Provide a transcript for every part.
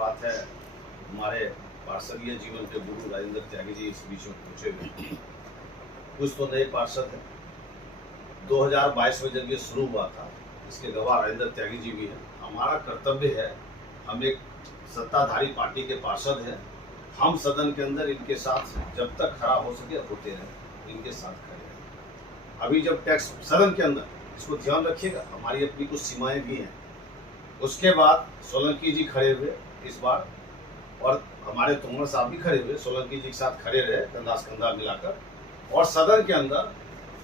बात है, हमारे पार्षदीय जीवन के गुरु राजेंद्र त्यागी जी इस बीच में पहुंचे हुए। कुछ तो नए पार्षद हैं। 2022 में जब ये शुरू हुआ था, इसके गवाह राजेंद्र त्यागी जी भी हैं। हमारा कर्तव्य है, हम एक सत्ताधारी पार्टी के पार्षद हैं, हम सदन के अंदर इनके साथ जब तक खड़ा हो सके होते रहे, इनके साथ खड़े रहे। अभी जब टैक्स सदन के अंदर, इसको ध्यान रखिएगा, हमारी अपनी कुछ सीमाएं भी हैं। उसके बाद सोलंकी जी खड़े हुए इस बार, और हमारे तोमर साहब भी खड़े हुए, सोलंकी जी के साथ खड़े रहे कंधा से कंधा मिलाकर, और सदन के अंदर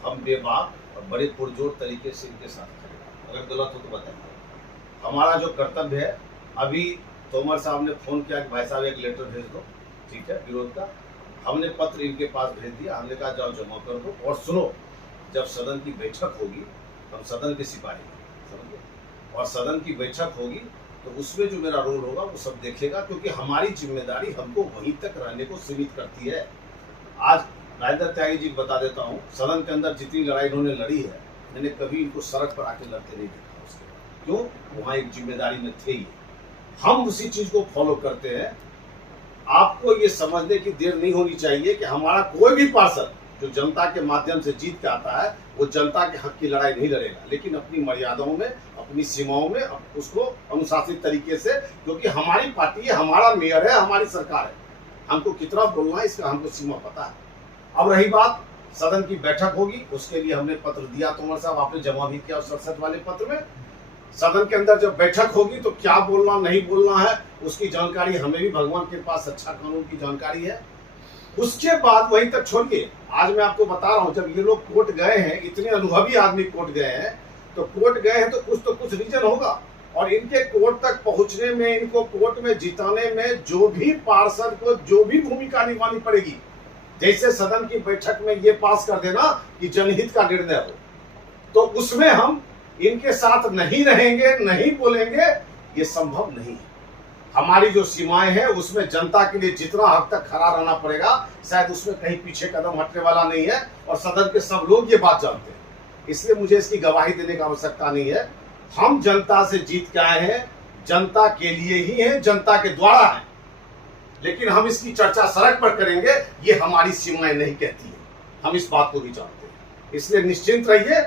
हम बेबाक और बड़े पुरजोर तरीके से इनके साथ खड़े। अगर गलत हो तो बताएं। हमारा जो कर्तव्य है, अभी तोमर साहब ने फोन किया कि भाई साहब एक लेटर भेज दो, ठीक है, विरोध का। हमने पत्र इनके पास भेज दिया, हमने कहा जाओ जमा कर दो। और सुनो, जब सदन की बैठक होगी, हम सदन के सिपाही समझे, और सदन की बैठक होगी तो उसमें जो मेरा रोल होगा वो सब देखेगा, क्योंकि हमारी जिम्मेदारी हमको वहीं तक रहने को सीमित करती है। आज राजेंद्र त्यागी जी बता देता हूँ, सदन के अंदर जितनी लड़ाई इन्होंने लड़ी है, मैंने कभी इनको सड़क पर आके लड़ते नहीं देखा। उसके क्यों? वहाँ एक जिम्मेदारी में थे ही। हम उसी चीज को फॉलो करते हैं। आपको ये समझने की देर नहीं होनी चाहिए कि हमारा कोई भी पार्षद जो जनता के माध्यम से जीत के आता है, वो जनता के हक की लड़ाई नहीं लड़ेगा, लेकिन अपनी मर्यादाओं में, अपनी सीमाओं में उसको अनुशासित तरीके से, क्योंकि हमारी पार्टी है, हमारा मेयर है, हमारी सरकार है, हमको कितना बोलना है इसका हमको सीमा पता है। अब रही बात, सदन की बैठक होगी, उसके लिए हमने पत्र दिया, तोमर साहब आपने जमा भी किया उस 67 वाले पत्र में। सदन के अंदर जब बैठक होगी तो क्या बोलना नहीं बोलना है उसकी जानकारी हमें भी, भगवान के पास अच्छा कानून की जानकारी है। उसके बाद वहीं तक छोड़िए, आज मैं आपको बता रहा हूं, जब ये लोग कोर्ट गए हैं, इतने अनुभवी आदमी कोर्ट गए हैं, तो कोर्ट गए हैं तो कुछ रीजन होगा। और इनके कोर्ट तक पहुंचने में, इनको कोर्ट में जिताने में जो भी पार्षद को जो भी भूमिका निभानी पड़ेगी, जैसे सदन की बैठक में ये पास कर देना कि जनहित का निर्णय हो, तो उसमें हम इनके साथ नहीं रहेंगे, नहीं बोलेंगे, ये संभव नहीं है। हमारी जो सीमाएं हैं उसमें जनता के लिए जितना हद तक खड़ा रहना पड़ेगा, शायद उसमें कहीं पीछे कदम हटने वाला नहीं है, और सदन के सब लोग ये बात जानते हैं। इसलिए मुझे इसकी गवाही देने की आवश्यकता नहीं है। हम जनता से जीत के आए हैं, जनता के लिए ही हैं, जनता के द्वारा हैं, लेकिन हम इसकी चर्चा सड़क पर करेंगे, ये हमारी सीमाएं नहीं कहती है, हम इस बात को भी जानते हैं। इसलिए निश्चिंत रहिए,